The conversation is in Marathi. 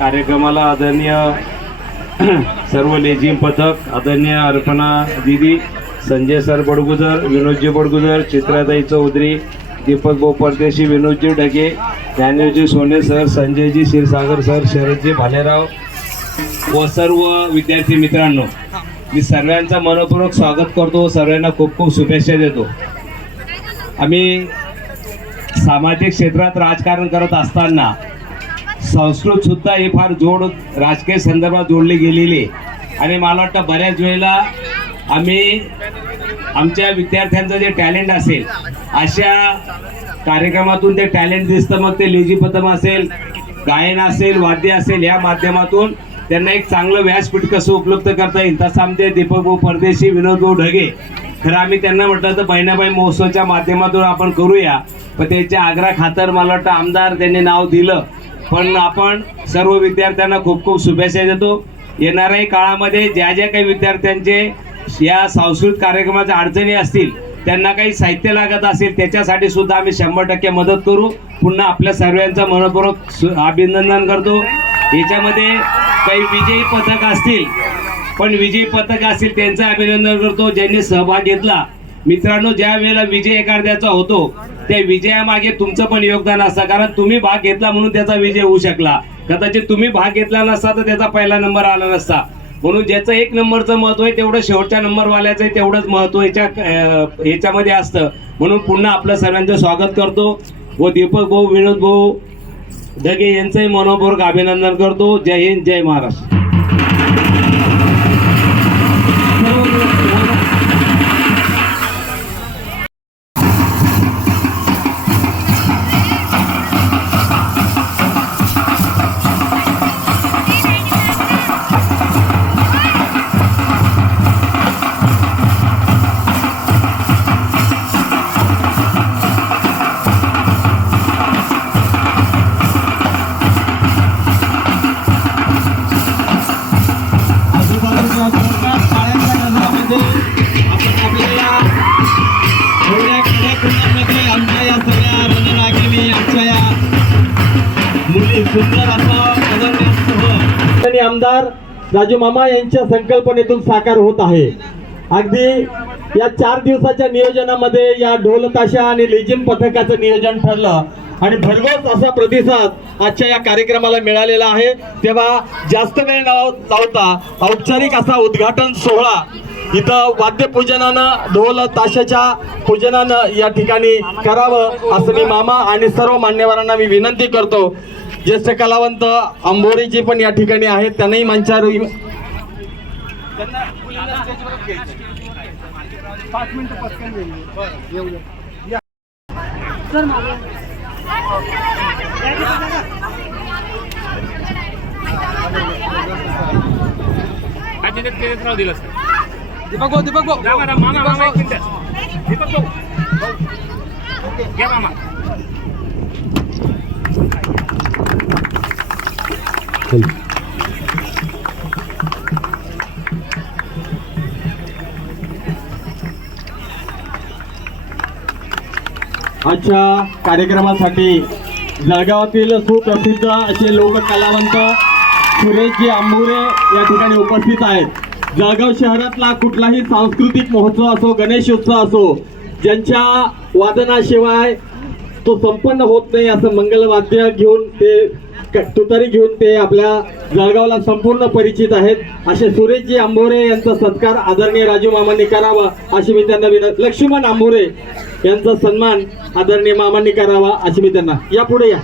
कार्यक्रमाला आदरणीय सर्व लेझिम पथक आदरणीय अर्पणा दिदी Sanjay sir Badgujar Vinodji Badgujar Chitratai Chaudhari Deepak Bopardeshi Vinodji Dhage Gyanji Sone sir Sanjayji Kshirsagar sir Sharadji Bhalerao व सर्व विद्यार्थी मित्रांनो मी सर्वांचं मनपूर्वक स्वागत करतो. सर्वांना खूप खूप शुभेच्छा देतो. आम्ही सामाजिक क्षेत्रात राजकारण करत असताना संस्कृत सुद्धा ही फार जोड राजकीय संदर्भात जोडली गेलेली आहे. आणि मला वाटतं बऱ्याच वेळेला आम्ही आमच्या विद्यार्थ्यांचं जे टॅलेंट असेल अशा कार्यक्रमातून ते टॅलेंट दिसतं मग ते लेझीपथम असेल गायन असेल वाद्य असेल या माध्यमातून त्यांना एक चांगलं व्यासपीठ कसं उपलब्ध करता येईल? तसं आमचे दीपक भाऊ परदेशी विनोद भाऊ ढगे खरं आम्ही त्यांना म्हटलं तर बहिणाबाई महोत्सवाच्या माध्यमातून आपण करूया. पण त्याच्या आग्रा खातर मला वाटतं आमदार त्यांनी नाव दिलं. पण आपण सर्व विद्यार्थ्यांना खूप खूप शुभेच्छा देतो. येणाऱ्याही काळामध्ये ज्या ज्या काही विद्यार्थ्यांचे या सांस्कृतिक कार्यक्रमाच्या अडचणी असतील त्यांना काही साहित्य लागत असेल त्याच्यासाठी सुद्धा आम्ही शंभर टक्के मदत करू. पुन्हा आपल्या सर्वांचं मनपूर्वक सु- अभिनंदन करतो. याच्यामध्ये काही विजयी पथक असतील पण विजयी पथक असेल त्यांचं अभिनंदन करतो ज्यांनी सहभाग घेतला. मित्रांनो ज्या वेळेला विजय एखाद्याचा होतो त्या विजयामागे तुमचं पण योगदान असतं. कारण तुम्ही भाग घेतला म्हणून त्याचा विजय होऊ शकला. कदाचित तुम्ही भाग घेतला नसता तर त्याचा पहिला नंबर आला नसता. म्हणून ज्याचं एक नंबरचं महत्त्व आहे तेवढं शेवटच्या नंबरवाल्याचं आहे तेवढंच महत्त्व याच्या याच्यामध्ये असतं. म्हणून पुन्हा आपलं सर्वांचं स्वागत करतो. व दीपक भाऊ विनोद भाऊ ढगे यांचंही मनोपूर्वक अभिनंदन करतो. जय हिंद जय महाराष्ट्र. आणि आमदार राजू मामा यांच्या संकल्पनेतून साकार होत आहे. अगदी या चार दिवसाच्या नियोजनामध्ये या ढोल ताशा आणि लेझिम पथकाचं नियोजन ठरलं आणि भरघोस असा प्रतिसाद आजच्या या कार्यक्रमाला मिळालेला आहे. तेव्हा जास्त वेळ न लावता औपचारिक असा उद्घाटन सोहळा इथं वाद्यपूजनानं ढोल ताशाच्या पूजनानं या ठिकाणी करावं असं मी मामा आणि सर्व मान्यवरांना मी विनंती करतो. ज्येष्ठ कलावंत अंबोरीजी पण या ठिकाणी आहेत त्यांनाही मंचावर दीपक भाऊ दीपक भाऊ मामा मामा एक मिनिट. दीपक भाऊ घ्या मामा. आजच्या कार्यक्रमासाठी जळगावातील सुप्रसिद्ध असे लोक कलावंत सुरेशजी आंबुरे या ठिकाणी उपस्थित आहेत. जळगाव शहरातला कुठलाही सांस्कृतिक महोत्सव असो गणेशोत्सव असो ज्यांच्या वादनाशिवाय तो संपन्न होत नाही असं मंगलवाद्य घेऊन ते तुतारी घेऊन ते आपल्या जळगावला संपूर्ण परिचित आहेत. असे सुरेशजी आंबोरे यांचा सत्कार आदरणीय राजू मामांनी करावा अशी मी त्यांना विनंती लक्ष्मण आंबोरे यांचा सन्मान आदरणीय मामांनी करावा अशी मी त्यांना या. पुढे या